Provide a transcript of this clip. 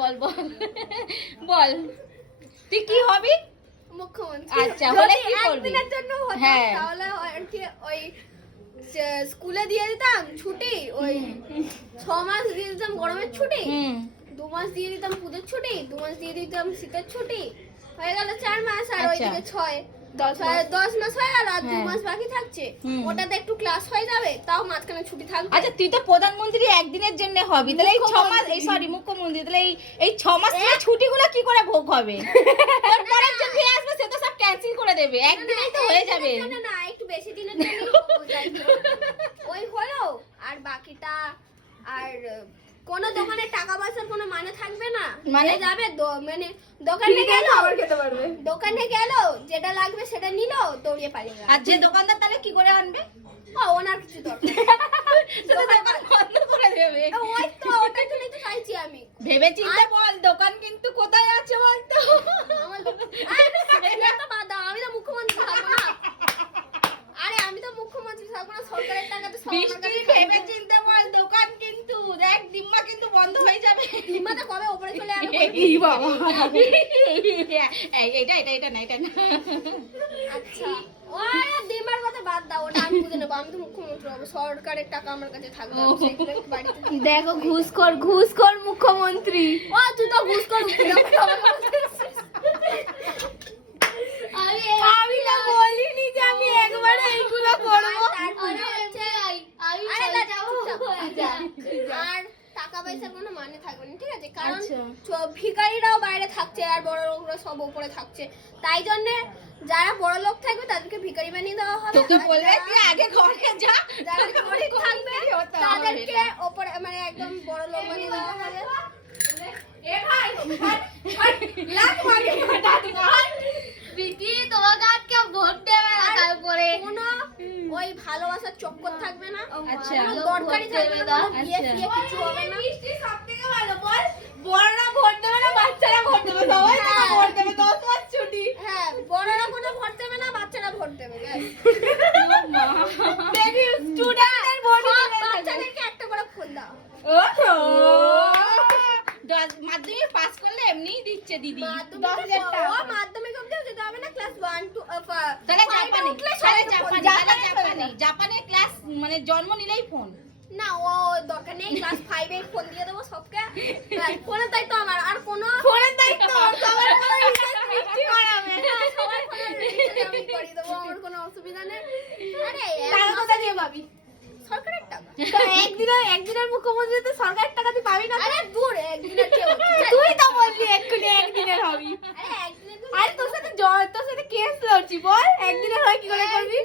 বল বল বল তুই কি হবি? মুখ্যমন্ত্রী। আচ্ছা, হলে কি করবি? একদিনের জন্য হতো, হ্যাঁ। তাহলে আর কি ওই স্কুলে দিয়ে দিতাম ছুটি, ওই 6 মাস দিয়ে দিতাম গরমের ছুটি, 2 মাস দিয়ে দিতাম পুজোর ছুটি, 2 মাস দিয়ে দিতাম শীতের ছুটি, হয়ে গেল 4 মাস। আর ওইদিকে 10 মাস হয়ে গেল, আর 2 মাস বাকি থাকছে। ওটাতে একটু ক্লাস হয়ে যাবে, তাও মাঝখানে ছুটি থাকবে। আচ্ছা, তুই তো প্রধানমন্ত্রী একদিনের জন্য হবি, তাহলে এই 6 মাস, এই সরি মুখ্যমন্ত্রী, তাহলে এই 6 মাস ছুটিগুলো কি করে ভোগ হবে? তোর পরের জন যে আসবে সে তো সব ক্যান্সেল করে দেবে, একদিনেই তো হয়ে যাবে। না, একটু বেশি দিনের জন্য ওই হলো, আর বাকিটা আর কোন দোকানে টাকা পয়সার কোনো মানে থাকবে না, মানে যাবে মানে দোকানে গেল আবার খেতে পারবে, দোকানে গেল যেটা লাগবে সেটা নিল, দৌড়িয়ে পালিয়ে গেল। আর যে দোকানদার তাহলে কি করে আনবে? ওনার কিছু দরকার দোকান বন্ধ করে দেবে। ওই তো ওটার জন্যই তো চাইছি আমি। ভেবে চিন্তে বল, দোকান কিন্তু কোথায় আছে বলতো? আমার আমি তো মুখ্যমন্ত্রী থাকবো না। আরে আমি তো মুখ্যমন্ত্রী থাকবো না, সরকারের টাকাতে সব আমার কাছে। ভেবে চিন্তে বল, দোকান কিন্তু দেখ ডিম্মা কিন্তু বন্ধ হয়ে যাবে। ডিম্মাটা কবে উপরে চলে যাবে? এই বাবা, এটা না। আচ্ছা, ওই ডিম্মার কথা বাদ দাও, ওটা আমি বুঝে নেবো। আমি তো মুখ্যমন্ত্রী হবো, সরকারের টাকা আমার কাছে থাকবে, আমি সেগুলো একটু বাড়িতে দেখো ঘুষখোর মুখ্যমন্ত্রী। তুই তো ঘুষখোর। আমি না বলিনি যে আমি একবারে এইগুলো করবো। আর টাকা পয়সার কোনো মানে থাকবে না, ঠিক আছে? কারণ ভিখারিরাও বাইরে থাকছে আর বড় লোকরা সব উপরে থাকছে, তাই জন্য যারা বড় লোক থাকবে তাদেরকে ভিখারি বানিয়ে দেওয়া হবে। তোকে বলবে তুই আগে ঘরে যা, যারা গরিব থাকবে তাদেরকে উপরে মানে একদম বড় লোক বানিয়ে দেওয়া হবে। কোনো ওই ভালোবাসার চক্কর থাকবে না, আচ্ছা। কোনো দরকারি থাকবে না, বিয়ে ফিয়ে কিছু হবে না। বড়রা ভোট দেবে না, বাচ্চারা ভোট দেবে, সবাই ভোট দেবে। 10 মাস ছুটি। হ্যাঁ, বড়রা কোনো ভোট দেবে না, বাচ্চারা ভোট দেবে। দেখি স্টুডেন্টদের ভোট বাচ্চাদেরকে একটা করে ফুল দাও। মাধ্যমিক পাস করলে এমনিই দিচ্ছে দিদি। মাধ্যমিক অবধি যেতে হবে না, ক্লাস 1 2 তাহলে জাপানে ক্লাস মানে জন্ম নিলেই ফোন না, ও দরকার নেই। ক্লাস 5 এ ফোন দিয়ে দেবো সবকে। ফোনের দায়িত্ব আমার, আর কোনো ফোনের দায়িত্ব সবার কোনো রিচার্জ মিষ্টি করাবে। সবার ফোনের রিচার্জ আমি করে দেবো, আমার কোনো অসুবিধা নেই। আরে টাকা কোথা দিয়ে পাবি? সরকারের টাকা। একদিনের মুখ্যমন্ত্রী তো সরকারের টাকা তুই পাবি না। আরে দূর, একদিনের কি হচ্ছে? তুই তো বললি এক্ষুনি একদিনের হবি। আরে একদিনের আরে তোর সাথে কেস লড়ছি, বল একদিনের হয় কি করে করবি?